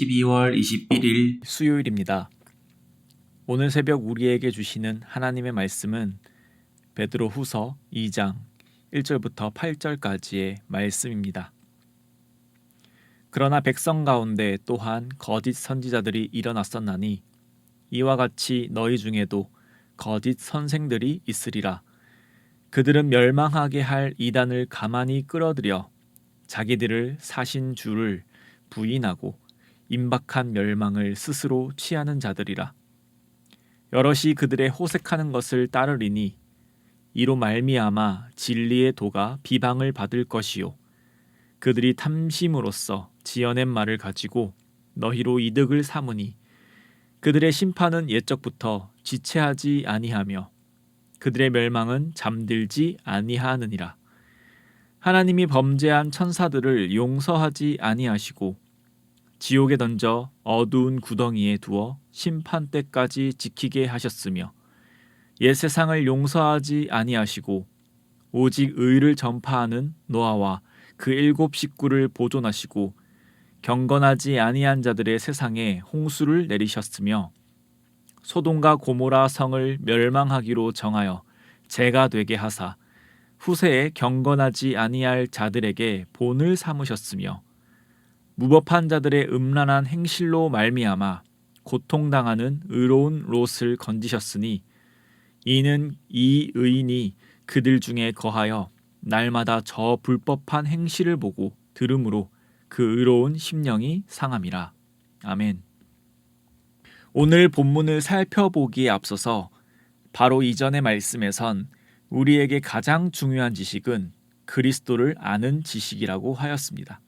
12월 21일 수요일입니다. 오늘 새벽 우리에게 주시는 하나님의 말씀은 베드로 후서 2장 1절부터 8절까지의 말씀입니다. 그러나 백성 가운데 또한 거짓 선지자들이 일어났었나니 이와 같이 너희 중에도 거짓 선생들이 있으리라. 그들은 멸망하게 할 이단을 가만히 끌어들여 자기들을 사신 주를 부인하고 임박한 멸망을 스스로 취하는 자들이라. 여럿이 그들의 호색하는 것을 따르리니 이로 말미암아 진리의 도가 비방을 받을 것이요 그들이 탐심으로써 지어낸 말을 가지고 너희로 이득을 삼으니 그들의 심판은 옛적부터 지체하지 아니하며 그들의 멸망은 잠들지 아니하느니라. 하나님이 범죄한 천사들을 용서하지 아니하시고 지옥에 던져 어두운 구덩이에 두어 심판 때까지 지키게 하셨으며 옛 세상을 용서하지 아니하시고 오직 의를 전파하는 노아와 그 7 식구를 보존하시고 경건하지 아니한 자들의 세상에 홍수를 내리셨으며 소돔과 고모라 성을 멸망하기로 정하여 재가 되게 하사 후세에 경건하지 아니할 자들에게 본을 삼으셨으며 무법한 자들의 음란한 행실로 말미암아 고통당하는 의로운 롯을 건지셨으니 이는 이 의인이 그들 중에 거하여 날마다 저 불법한 행실을 보고 들음으로 그 의로운 심령이 상함이라. 아멘. 오늘 본문을 살펴보기에 앞서서 바로 이전의 말씀에선 우리에게 가장 중요한 지식은 그리스도를 아는 지식이라고 하였습니다.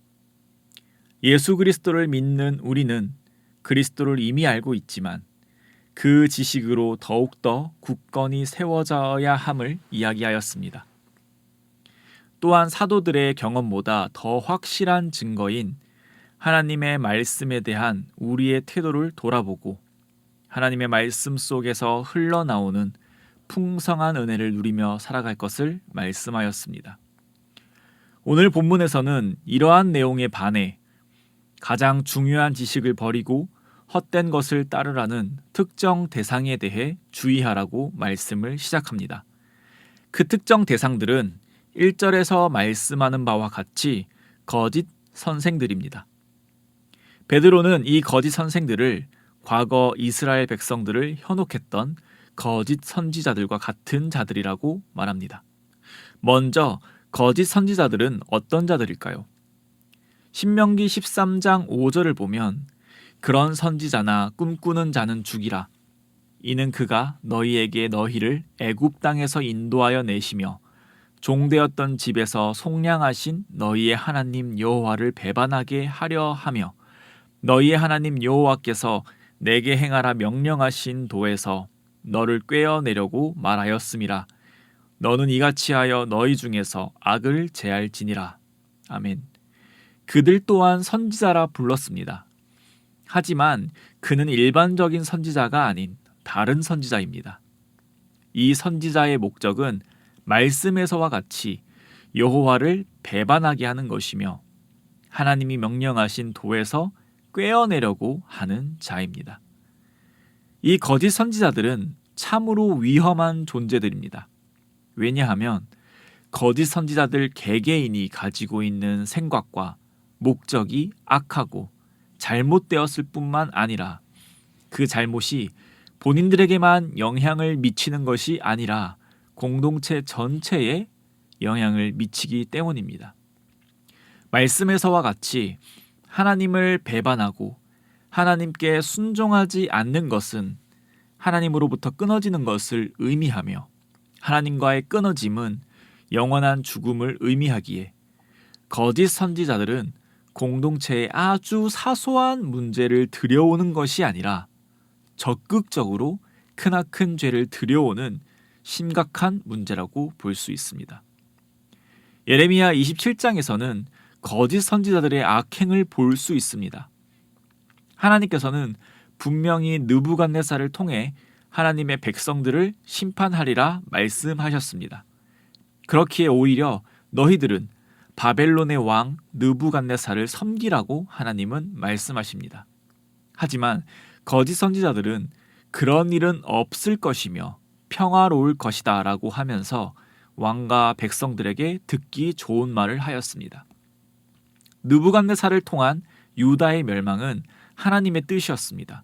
예수 그리스도를 믿는 우리는 그리스도를 이미 알고 있지만 그 지식으로 더욱더 굳건히 세워져야 함을 이야기하였습니다. 또한 사도들의 경험보다 더 확실한 증거인 하나님의 말씀에 대한 우리의 태도를 돌아보고 하나님의 말씀 속에서 흘러나오는 풍성한 은혜를 누리며 살아갈 것을 말씀하였습니다. 오늘 본문에서는 이러한 내용에 반해 가장 중요한 지식을 버리고 헛된 것을 따르라는 특정 대상에 대해 주의하라고 말씀을 시작합니다. 그 특정 대상들은 1절에서 말씀하는 바와 같이 거짓 선생들입니다. 베드로는 이 거짓 선생들을 과거 이스라엘 백성들을 현혹했던 거짓 선지자들과 같은 자들이라고 말합니다. 먼저 거짓 선지자들은 어떤 자들일까요? 신명기 13장 5절을 보면 그런 선지자나 꿈꾸는 자는 죽이라. 이는 그가 너희에게 너희를 애굽 땅에서 인도하여 내시며 종되었던 집에서 속량하신 너희의 하나님 여호와를 배반하게 하려 하며 너희의 하나님 여호와께서 내게 행하라 명령하신 도에서 너를 꿰어내려고 말하였음이라. 너는 이같이 하여 너희 중에서 악을 제할지니라. 아멘. 그들 또한 선지자라 불렀습니다. 하지만 그는 일반적인 선지자가 아닌 다른 선지자입니다. 이 선지자의 목적은 말씀에서와 같이 여호와를 배반하게 하는 것이며 하나님이 명령하신 도에서 꿰어내려고 하는 자입니다. 이 거짓 선지자들은 참으로 위험한 존재들입니다. 왜냐하면 거짓 선지자들 개개인이 가지고 있는 생각과 목적이 악하고 잘못되었을 뿐만 아니라 그 잘못이 본인들에게만 영향을 미치는 것이 아니라 공동체 전체에 영향을 미치기 때문입니다. 말씀에서와 같이 하나님을 배반하고 하나님께 순종하지 않는 것은 하나님으로부터 끊어지는 것을 의미하며 하나님과의 끊어짐은 영원한 죽음을 의미하기에 거짓 선지자들은 공동체에 아주 사소한 문제를 들여오는 것이 아니라 적극적으로 크나큰 죄를 들여오는 심각한 문제라고 볼 수 있습니다. 예레미야 27장에서는 거짓 선지자들의 악행을 볼 수 있습니다. 하나님께서는 분명히 느부갓네살을 통해 하나님의 백성들을 심판하리라 말씀하셨습니다. 그렇기에 오히려 너희들은 바벨론의 왕 느부갓네살을 섬기라고 하나님은 말씀하십니다. 하지만 거짓 선지자들은 그런 일은 없을 것이며 평화로울 것이다 라고 하면서 왕과 백성들에게 듣기 좋은 말을 하였습니다. 느부갓네살을 통한 유다의 멸망은 하나님의 뜻이었습니다.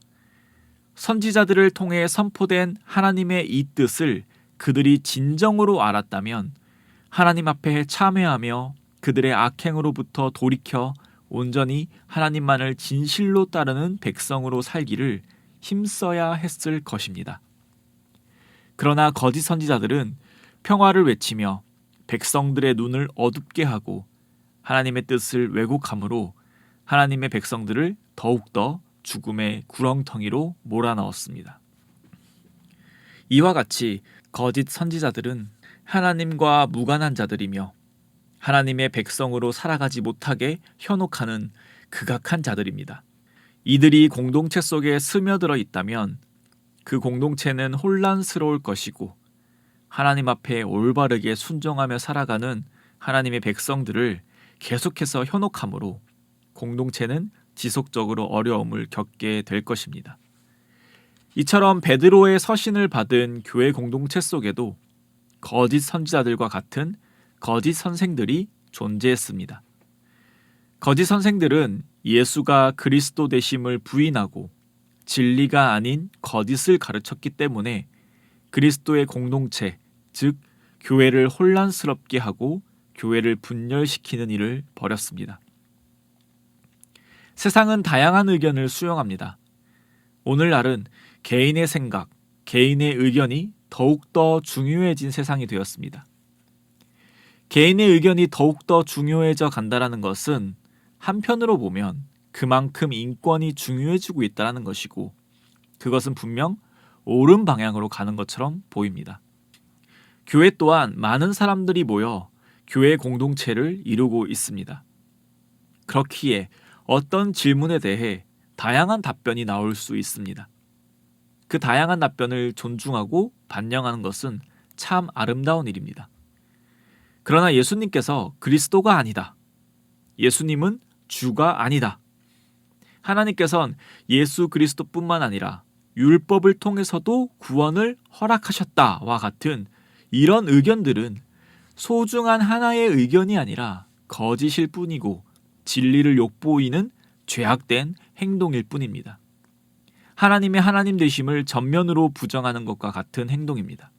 선지자들을 통해 선포된 하나님의 이 뜻을 그들이 진정으로 알았다면 하나님 앞에 참회하며 그들의 악행으로부터 돌이켜 온전히 하나님만을 진실로 따르는 백성으로 살기를 힘써야 했을 것입니다. 그러나 거짓 선지자들은 평화를 외치며 백성들의 눈을 어둡게 하고 하나님의 뜻을 왜곡함으로 하나님의 백성들을 더욱더 죽음의 구렁텅이로 몰아넣었습니다. 이와 같이 거짓 선지자들은 하나님과 무관한 자들이며 하나님의 백성으로 살아가지 못하게 현혹하는 극악한 자들입니다. 이들이 공동체 속에 스며들어 있다면 그 공동체는 혼란스러울 것이고 하나님 앞에 올바르게 순종하며 살아가는 하나님의 백성들을 계속해서 현혹함으로 공동체는 지속적으로 어려움을 겪게 될 것입니다. 이처럼 베드로의 서신을 받은 교회 공동체 속에도 거짓 선지자들과 같은 거짓 선생들이 존재했습니다. 거짓 선생들은 예수가 그리스도 되심을 부인하고 진리가 아닌 거짓을 가르쳤기 때문에 그리스도의 공동체, 즉 교회를 혼란스럽게 하고 교회를 분열시키는 일을 벌였습니다. 세상은 다양한 의견을 수용합니다. 오늘날은 개인의 생각, 개인의 의견이 더욱더 중요해진 세상이 되었습니다. 개인의 의견이 더욱더 중요해져 간다는 것은 한편으로 보면 그만큼 인권이 중요해지고 있다는 것이고 그것은 분명 옳은 방향으로 가는 것처럼 보입니다. 교회 또한 많은 사람들이 모여 교회 공동체를 이루고 있습니다. 그렇기에 어떤 질문에 대해 다양한 답변이 나올 수 있습니다. 그 다양한 답변을 존중하고 반영하는 것은 참 아름다운 일입니다. 그러나 예수님께서 그리스도가 아니다. 예수님은 주가 아니다. 하나님께서는 예수 그리스도뿐만 아니라 율법을 통해서도 구원을 허락하셨다와 같은 이런 의견들은 소중한 하나의 의견이 아니라 거짓일 뿐이고 진리를 욕보이는 죄악된 행동일 뿐입니다. 하나님의 하나님 되심을 전면으로 부정하는 것과 같은 행동입니다.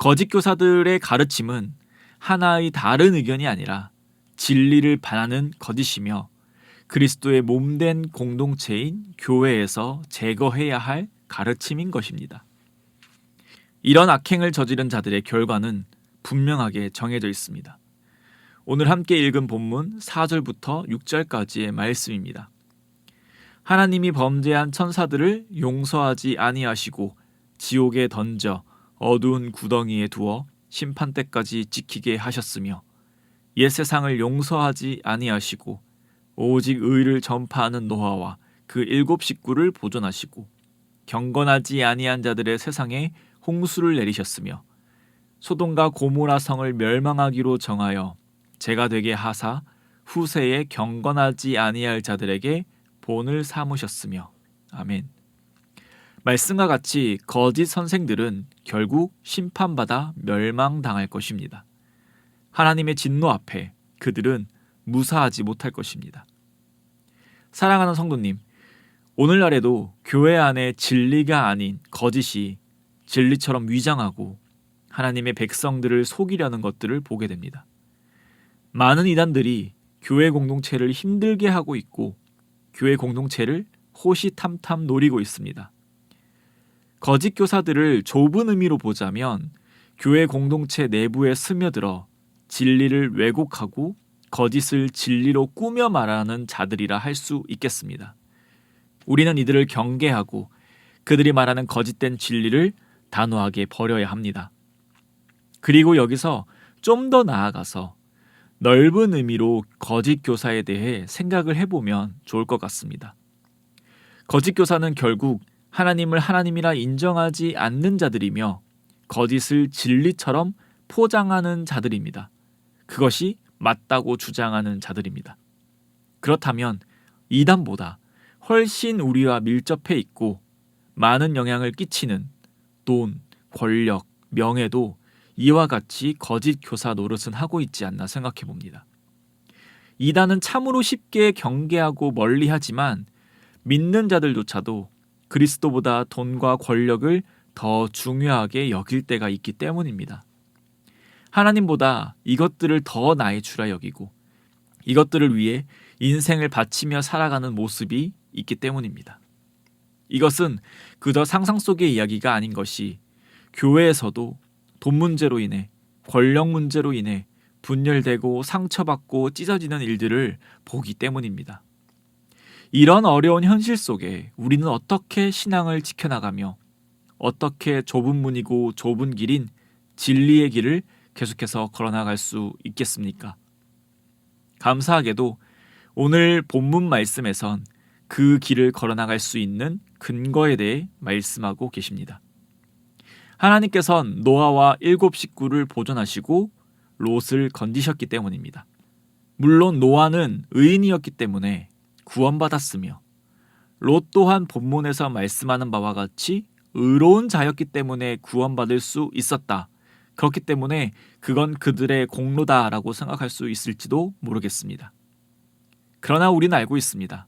거짓 교사들의 가르침은 하나의 다른 의견이 아니라 진리를 반하는 거짓이며 그리스도의 몸된 공동체인 교회에서 제거해야 할 가르침인 것입니다. 이런 악행을 저지른 자들의 결과는 분명하게 정해져 있습니다. 오늘 함께 읽은 본문 4절부터 6절까지의 말씀입니다. 하나님이 범죄한 천사들을 용서하지 아니하시고 지옥에 던져 어두운 구덩이에 두어 심판 때까지 지키게 하셨으며 옛 세상을 용서하지 아니하시고 오직 의를 전파하는 노아와 그 7 식구를 보존하시고 경건하지 아니한 자들의 세상에 홍수를 내리셨으며 소돔과 고모라 성을 멸망하기로 정하여 재가 되게 하사 후세에 경건하지 아니할 자들에게 본을 삼으셨으며. 아멘. 말씀과 같이 거짓 선생들은 결국 심판받아 멸망당할 것입니다. 하나님의 진노 앞에 그들은 무사하지 못할 것입니다. 사랑하는 성도님, 오늘날에도 교회 안에 진리가 아닌 거짓이 진리처럼 위장하고 하나님의 백성들을 속이려는 것들을 보게 됩니다. 많은 이단들이 교회 공동체를 힘들게 하고 있고 교회 공동체를 호시탐탐 노리고 있습니다. 거짓 교사들을 좁은 의미로 보자면 교회 공동체 내부에 스며들어 진리를 왜곡하고 거짓을 진리로 꾸며 말하는 자들이라 할 수 있겠습니다. 우리는 이들을 경계하고 그들이 말하는 거짓된 진리를 단호하게 버려야 합니다. 그리고 여기서 좀 더 나아가서 넓은 의미로 거짓 교사에 대해 생각을 해보면 좋을 것 같습니다. 거짓 교사는 결국 하나님을 하나님이라 인정하지 않는 자들이며 거짓을 진리처럼 포장하는 자들입니다. 그것이 맞다고 주장하는 자들입니다. 그렇다면 이단보다 훨씬 우리와 밀접해 있고 많은 영향을 끼치는 돈, 권력, 명예도 이와 같이 거짓 교사 노릇은 하고 있지 않나 생각해 봅니다. 이단은 참으로 쉽게 경계하고 멀리하지만 믿는 자들조차도 그리스도보다 돈과 권력을 더 중요하게 여길 때가 있기 때문입니다. 하나님보다 이것들을 더 나의 주라 여기고 이것들을 위해 인생을 바치며 살아가는 모습이 있기 때문입니다. 이것은 그저 상상 속의 이야기가 아닌 것이 교회에서도 돈 문제로 인해 권력 문제로 인해 분열되고 상처받고 찢어지는 일들을 보기 때문입니다. 이런 어려운 현실 속에 우리는 어떻게 신앙을 지켜나가며 어떻게 좁은 문이고 좁은 길인 진리의 길을 계속해서 걸어나갈 수 있겠습니까? 감사하게도 오늘 본문 말씀에선 그 길을 걸어나갈 수 있는 근거에 대해 말씀하고 계십니다. 하나님께선 노아와 7 식구를 보존하시고 롯을 건지셨기 때문입니다. 물론 노아는 의인이었기 때문에 구원받았으며 롯 또한 본문에서 말씀하는 바와 같이 의로운 자였기 때문에 구원받을 수 있었다. 그렇기 때문에 그건 그들의 공로다라고 생각할 수 있을지도 모르겠습니다. 그러나 우리는 알고 있습니다.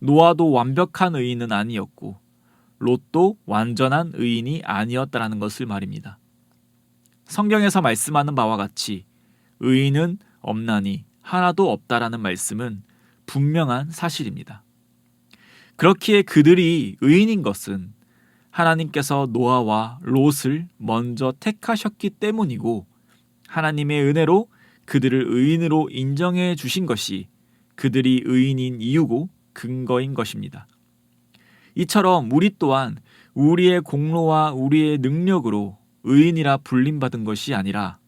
노아도 완벽한 의인은 아니었고 롯도 완전한 의인이 아니었다라는 것을 말입니다. 성경에서 말씀하는 바와 같이 의인은 없나니 하나도 없다라는 말씀은 분명한 사실입니다. 그렇기에 그들이 의인인 것은 하나님께서 노아와 롯을 먼저 택하셨기 때문이고 하나님의 은혜로 그들을 의인으로 인정해 주신 것이 그들이 의인인 이유고 근거인 것입니다. 이처럼 우리 또한 우리의 공로와 우리의 능력으로 의인이라 불림받은 것이 아니라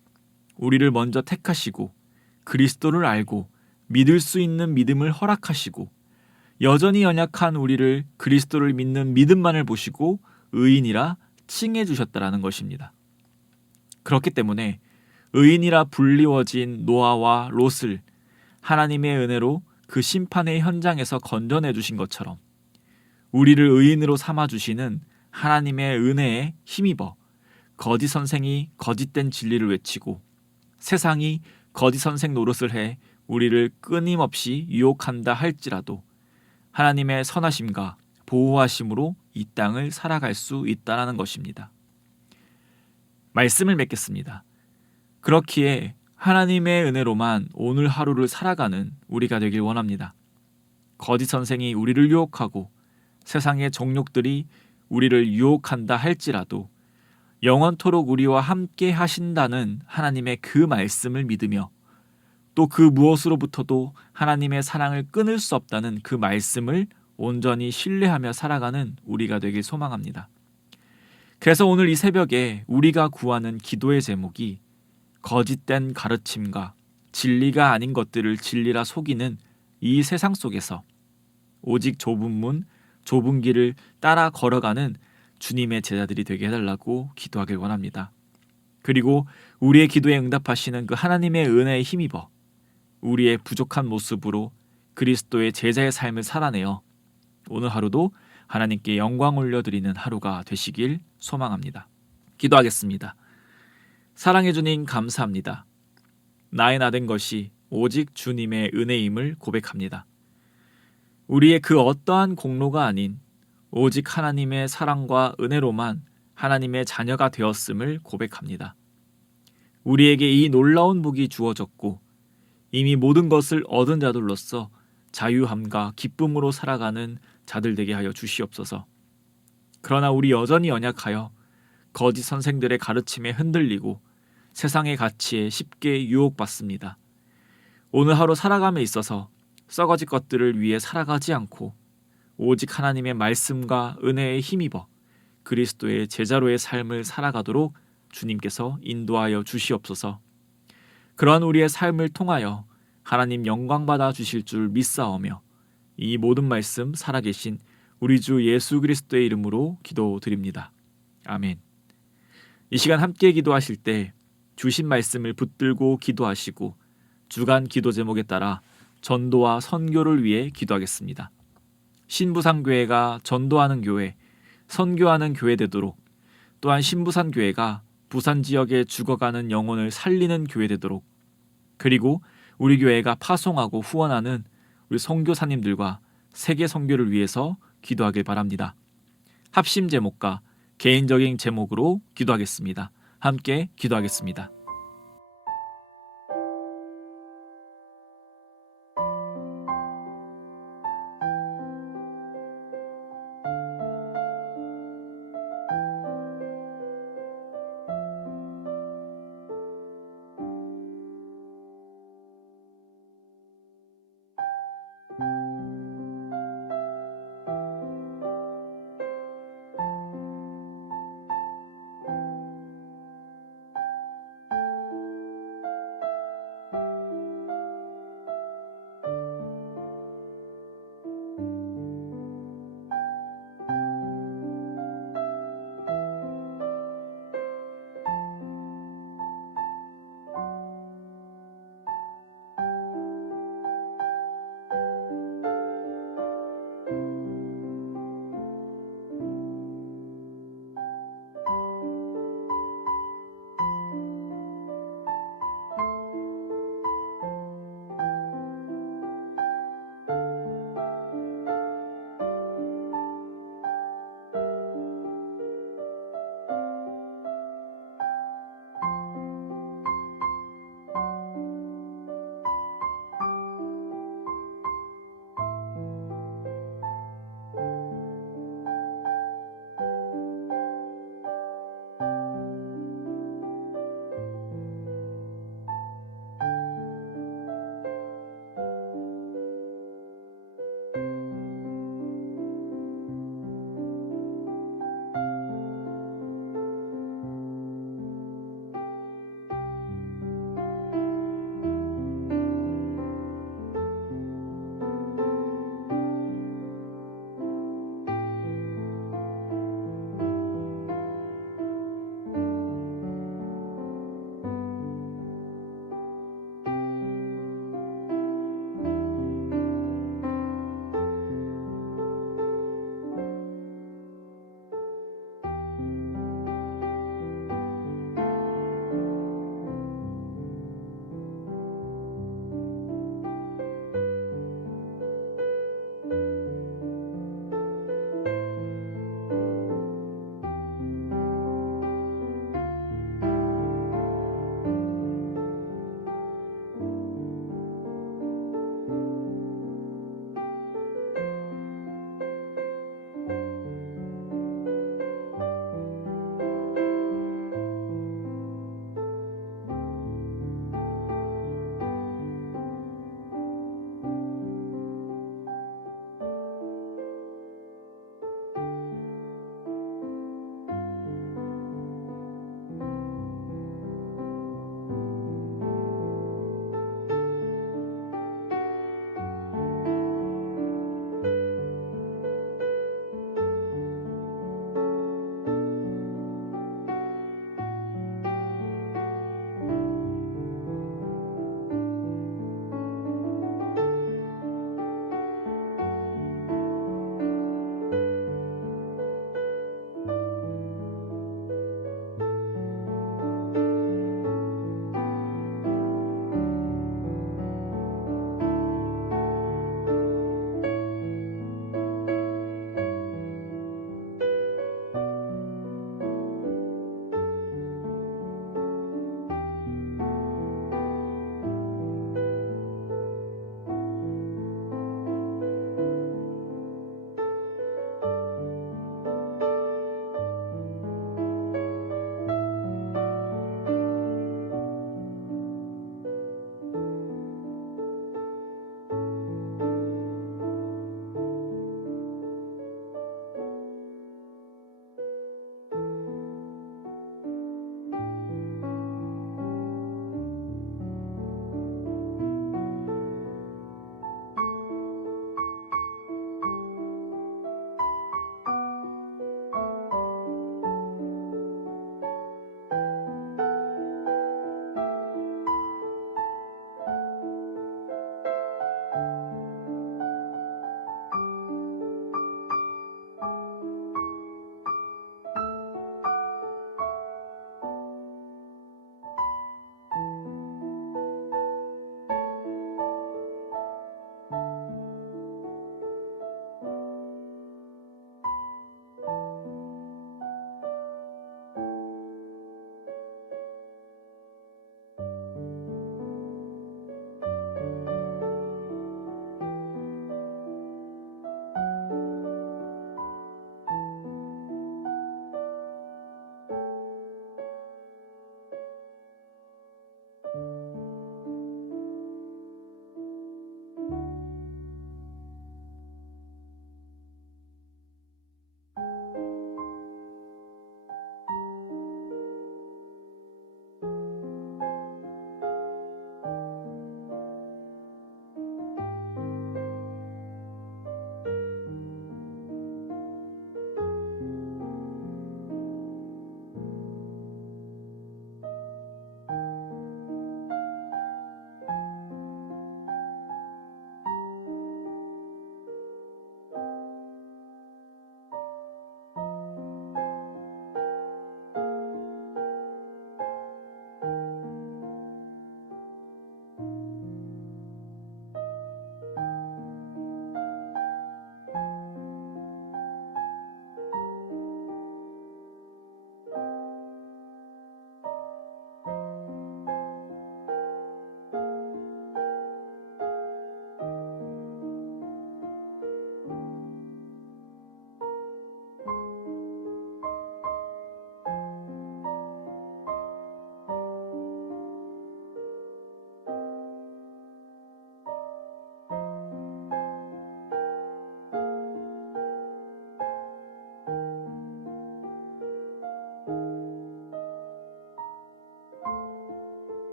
우리를 먼저 택하시고 그리스도를 알고 믿을 수 있는 믿음을 허락하시고 여전히 연약한 우리를 그리스도를 믿는 믿음만을 보시고 의인이라 칭해 주셨다라는 것입니다. 그렇기 때문에 의인이라 불리워진 노아와 롯을 하나님의 은혜로 그 심판의 현장에서 건져내 주신 것처럼 우리를 의인으로 삼아 주시는 하나님의 은혜에 힘입어 거짓 선생이 거짓된 진리를 외치고 세상이 거짓 선생 노릇을 해 우리를 끊임없이 유혹한다 할지라도 하나님의 선하심과 보호하심으로 이 땅을 살아갈 수 있다는 것입니다. 말씀을 맺겠습니다. 그렇기에 하나님의 은혜로만 오늘 하루를 살아가는 우리가 되길 원합니다. 거짓 선생이 우리를 유혹하고 세상의 정욕들이 우리를 유혹한다 할지라도 영원토록 우리와 함께 하신다는 하나님의 그 말씀을 믿으며 또 그 무엇으로부터도 하나님의 사랑을 끊을 수 없다는 그 말씀을 온전히 신뢰하며 살아가는 우리가 되길 소망합니다. 그래서 오늘 이 새벽에 우리가 구하는 기도의 제목이 거짓된 가르침과 진리가 아닌 것들을 진리라 속이는 이 세상 속에서 오직 좁은 문, 좁은 길을 따라 걸어가는 주님의 제자들이 되게 해달라고 기도하길 원합니다. 그리고 우리의 기도에 응답하시는 그 하나님의 은혜에 힘입어 우리의 부족한 모습으로 그리스도의 제자의 삶을 살아내어 오늘 하루도 하나님께 영광 올려드리는 하루가 되시길 소망합니다. 기도하겠습니다. 사랑해 주님 감사합니다. 나의 나된 것이 오직 주님의 은혜임을 고백합니다. 우리의 그 어떠한 공로가 아닌 오직 하나님의 사랑과 은혜로만 하나님의 자녀가 되었음을 고백합니다. 우리에게 이 놀라운 복이 주어졌고 이미 모든 것을 얻은 자들로서 자유함과 기쁨으로 살아가는 자들 되게 하여 주시옵소서. 그러나 우리 여전히 연약하여 거짓 선생들의 가르침에 흔들리고 세상의 가치에 쉽게 유혹받습니다. 오늘 하루 살아감에 있어서 썩어질 것들을 위해 살아가지 않고 오직 하나님의 말씀과 은혜에 힘입어 그리스도의 제자로의 삶을 살아가도록 주님께서 인도하여 주시옵소서. 그러한 우리의 삶을 통하여 하나님 영광받아 주실 줄 믿사오며 이 모든 말씀 살아계신 우리 주 예수 그리스도의 이름으로 기도드립니다. 아멘. 이 시간 함께 기도하실 때 주신 말씀을 붙들고 기도하시고 주간 기도 제목에 따라 전도와 선교를 위해 기도하겠습니다. 신부산교회가 전도하는 교회, 선교하는 교회 되도록, 또한 신부산교회가 부산 지역에 죽어가는 영혼을 살리는 교회 되도록, 그리고 우리 교회가 파송하고 후원하는 우리 선교사님들과 세계 선교를 위해서 기도하길 바랍니다. 합심 제목과 개인적인 제목으로 기도하겠습니다. 함께 기도하겠습니다.